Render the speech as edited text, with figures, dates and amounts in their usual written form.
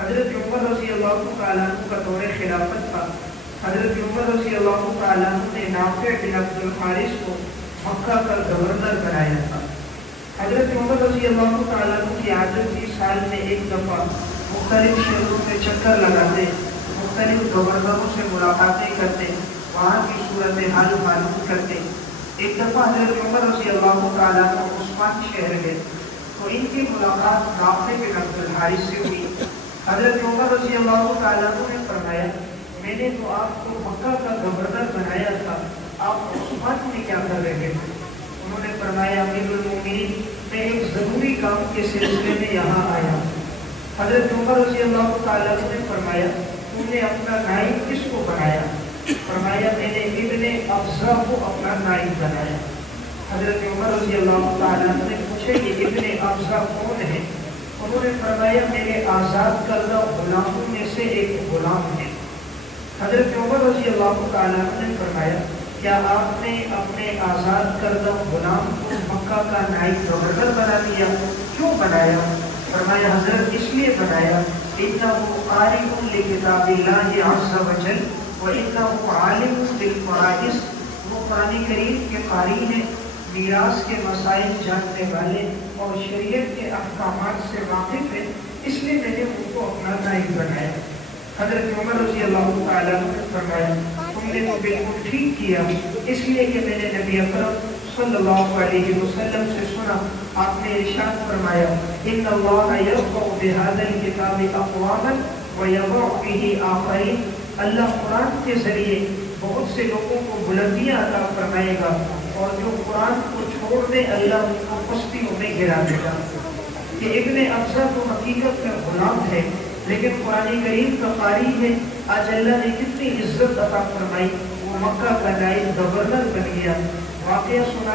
حضرت عمر رضی اللہ تعالیٰ عنہ کا دور خلافت تھا۔ حضرت عمر رضی اللہ تعالیٰ عنہ نے نافع بن عبد الحارث کو مکہ کا گورنر بنایا تھا۔ حضرت عمر رضی اللہ تعالیٰ عنہ کی عادت تھی سال میں ایک دفعہ مختلف شہروں میں چکر لگاتے، مختلف گورنروں سے ملاقاتیں کرتے، وہاں کی صورتحال معلوم کرتے۔ ایک دفعہ حضرت عمر رضی اللہ تعالیٰ عنہ عثمان شہر گئے تو ان کی ملاقات نافع بن عبد الحارث سے ہوئی۔ حضرت عمر رضی اللہ تعالیٰ عنہ نے فرمایا میں نے تو آپ کو مکہ کا گورنر بنایا تھا، آپ عثمان میں کیا کر رہے تھے؟ انہوں نے فرمایا امیر المومنین میں ایک ضروری کام کے سلسلے میں یہاں آیا۔ حضرت عمر رضی اللہ تعالیٰ عنہ نے فرمایا تم نے اپنا نائب کس کو بنایا؟ فرمایا میں نے ابن افزا کو اپنا نائب بنایا۔ حضرت عمر رضی اللہ تعالیٰ عنہ نے پوچھے کہ ابن افزا کون ہے؟ انہوں نے فرمایا میرے آزاد کردہ غلاموں میں سے ایک غلام ہے۔ حضرت عمر رضی اللہ تعالیٰ عنہ نے فرمایا کیا آپ نے اپنے آزاد کردہ غلام کو مکہ کا نائب گورنر بنا دیا؟ کیوں بنایا؟ فرمایا حضرت اس لیے بنایا انہ قارئ لکتاب اللہ عز وجل وانہ عالم بالفرائض، وہ قرآن کریم کے قاری ہیں، میراث کے مسائل جاننے والے اور شریعت کے احکامات سے واقف ہیں، اس لیے میں نے ان کو اپنا نائب بنایا۔ حضرت عمر رضی اللہ تعالیٰ عنہ نے فرمایا تم نے تو بالکل ٹھیک کیا، اس لیے کہ میں نے نبی اکرم صلی اللہ علیہ وسلم سے سنا، آپ نے ارشاد فرمایا ان اللہ یرفع بهذا الکتاب اقواما ویضع به آخرین، اللہ قرآن کے ذریعے بہت سے لوگوں کو بلندیاں عطا فرمائے گا اور جو قرآن کو چھوڑ دے اللہ ان کو پستیوں میں گرا دے گا۔ کہ ابن افزا تو حقیقت میں غلام ہے لیکن قرآن کریم کا قاری ہے، آج اللہ نے کتنی عزت عطا فرمائی، وہ مکہ کا نائب گورنر بن گیا۔ واقعہ سنا